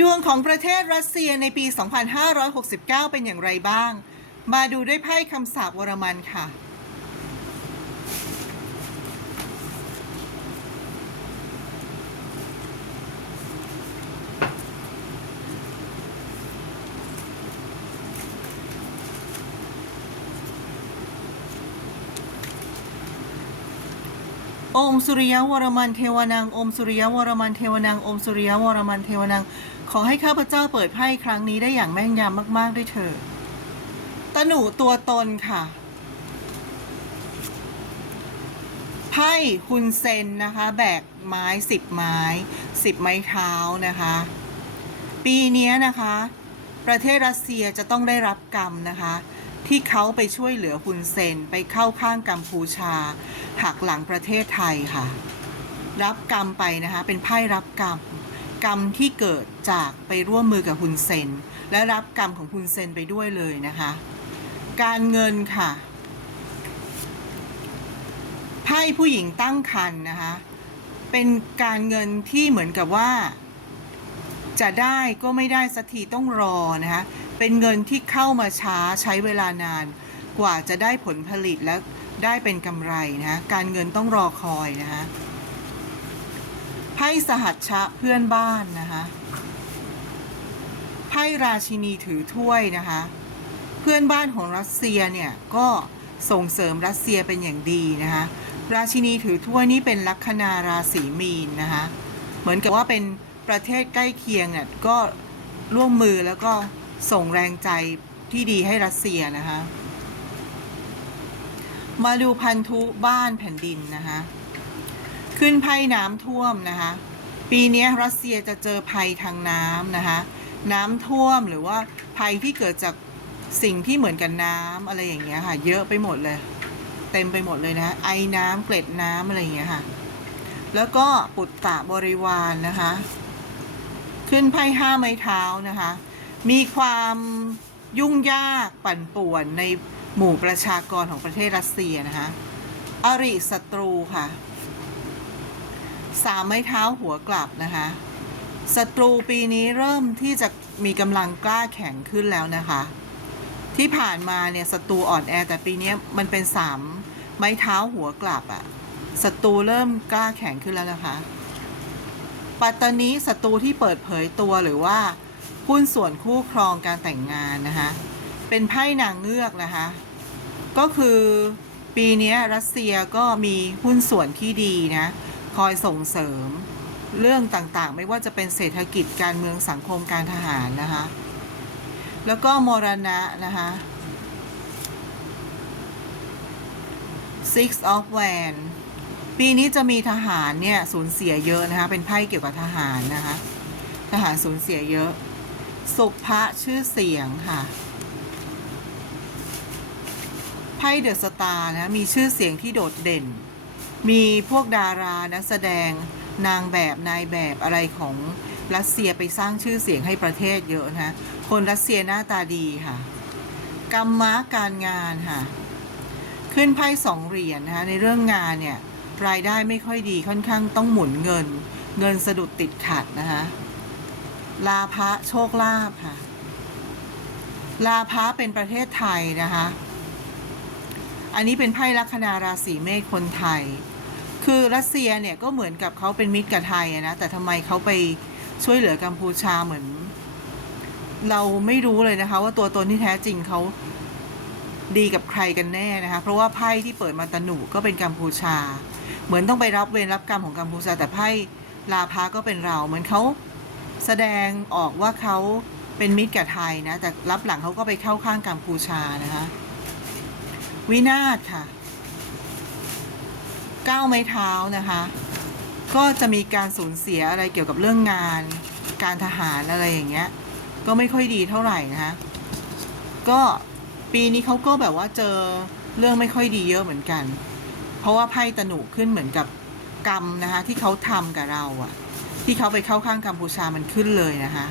ดวงของประเทศรัสเซียในปี 2569 เป็นอย่างไรบ้าง มาดูด้วยไพ่คำสาปวรมันค่ะ อมสุริยวรมันเทวนังอมสุริยวรมันเทวนังอมสุริยวรมันเทวนังขอให้ข้าพเจ้าเปิดไพ่ครั้งนี้ได้อย่างแม่นยำมาก ๆ ด้วยเถิดตะหนูตัวตนค่ะ ไพ่ฮุนเซนนะคะ แบกไม้สิบไม้สิบไม้เท้านะคะ ปีนี้นะคะ ประเทศรัสเซียจะต้องได้รับกรรมนะคะ ที่เขาไปช่วยเหลือฮุนเซนไปเข้าข้างกัมพูชา หักหลังประเทศไทยค่ะ รับกรรมไปนะคะ เป็นไพ่รับกรรม กรรมที่เกิดจากไปร่วมมือกับฮุนเซนและรับกรรมของฮุนเซนไปด้วยเลยนะคะ การเงินค่ะไพ่ผู้หญิงตั้งครรภ์นะคะ เป็นการเงินที่เหมือนกับว่า จะได้ก็ไม่ได้สักทีต้องรอนะคะ เป็นเงินที่เข้ามาช้าใช้เวลานาน กว่าจะได้ผลผลิตและได้เป็นกำไรนะการเงินต้องรอคอยนะคะไพ่สหัชชะเพื่อนบ้านนะคะไพ่ราชินีถือถ้วยนะคะเพื่อนบ้านของรัสเซียเนี่ยก็ส่งเสริมรัสเซียเป็นอย่างดีนะคะราชินีถือถ้วยนี่เป็นลัคนาราศีมีนนะคะเหมือนกับว่าเป็นประเทศใกล้เคียงเนี่ยก็ร่วมมือแล้วก็ ส่งแรงใจที่ดีให้รัสเซียนะคะมาดูพันธุบ้านแผ่นดินนะคะขึ้นภัยน้ำท่วมนะคะปีนี้รัสเซียจะเจอภัยทางน้ำนะคะน้ำท่วมหรือว่าภัยที่เกิดจากสิ่งที่เหมือนกับน้ำอะไรอย่างเงี้ยค่ะเยอะไปหมดเลย เต็มไปหมดเลยนะไอ้น้ำเกล็ดน้ำอะไรอย่างเงี้ยค่ะแล้วก็ปุตตะบริวารนนะคะ ขึ้นไพ่ห้าไม้เท้านะคะ มีความยุ่งยากปั่นป่วนในหมู่ประชากรของประเทศรัสเซียนะคะอริศัตรูค่ะ สามไม้เท้าหัวกลับนะคะศัตรูปีนี้เริ่มที่จะมีกำลังกล้าแข็งขึ้นแล้วนะคะ ที่ผ่านมาเนี่ยศัตรูอ่อนแอแต่ปีนี้มันเป็นสามไม้เท้าหัวกลับอะศัตรูเริ่มกล้าแข็งขึ้นแล้วนะคะ ปัตตานีศัตรูที่เปิดเผยตัวหรือว่า หุ้นส่วนคู่ครองการแต่งงานนะคะเป็นไพ่นางเงือกนะคะก็คือปีนี้รัสเซียก็มีหุ้นส่วนที่ดีนะคอยส่งเสริมเรื่องต่างๆ ไม่ว่าจะเป็นเศรษฐกิจการเมืองสังคมการทหารนะคะแล้วก็มรณะนะคะ Six of w a n ปีนี้จะมีทหารเนี่ยสูญเสียเยอะนะคะ เป็นไพ่เกี่ยวกับทหารนะคะ ทหารสูญเสียเยอะ สุภะชื่อเสียงค่ะไพ่เดอะสตาร์นะมีชื่อเสียงที่โดดเด่น มีพวกดารานักแสดงนางแบบนายแบบอะไรของรัสเซียไปสร้างชื่อเสียงให้ประเทศเยอะนะคนรัสเซียหน้าตาดีค่ะกรรมะการงานค่ะ ขึ้นไพ่สองเหรียญนะคะในเรื่องงานเนี่ยรายได้ไม่ค่อยดีค่อนข้างต้องหมุนเงิน เงินสะดุดติดขัดนะคะ ลาภะโชคลาภค่ะ ลาภะเป็นประเทศไทยนะคะ อันนี้เป็นไพ่ลัคนาราศีเมษคนไทย คือรัสเซียเนี่ยก็เหมือนกับเขาเป็นมิตรกับไทยอะนะ แต่ทำไมเขาไปช่วยเหลือกัมพูชาเหมือน เราไม่รู้เลยนะคะ ว่าตัวตนที่แท้จริงเขาดีกับใครกันแน่นะคะ เพราะว่าไพ่ที่เปิดมาตนุก็เป็นกัมพูชา เหมือนต้องไปรับเวรรับกรรมของกัมพูชา แต่ไพ่ลาพาก็เป็นเรา เหมือนเขา แสดงออกว่าเขาเป็นมิตรกับไทยนะ แต่รับหลังเขาก็ไปเข้าข้างกัมพูชานะคะ วินาศค่ะก้าวไม้เท้านะคะ ก็จะมีการสูญเสียอะไรเกี่ยวกับเรื่องงาน การทหารอะไรอย่างเงี้ย ก็ไม่ค่อยดีเท่าไหร่นะคะ ก็ปีนี้เขาก็แบบว่าเจอเรื่องไม่ค่อยดีเยอะเหมือนกัน เพราะว่าไพ่ตนุขึ้นเหมือนกับกรรมนะคะที่เขาทำกับเราอะ ที่เขาไปเข้าข้างกัมพูชามันขึ้นเลยนะคะ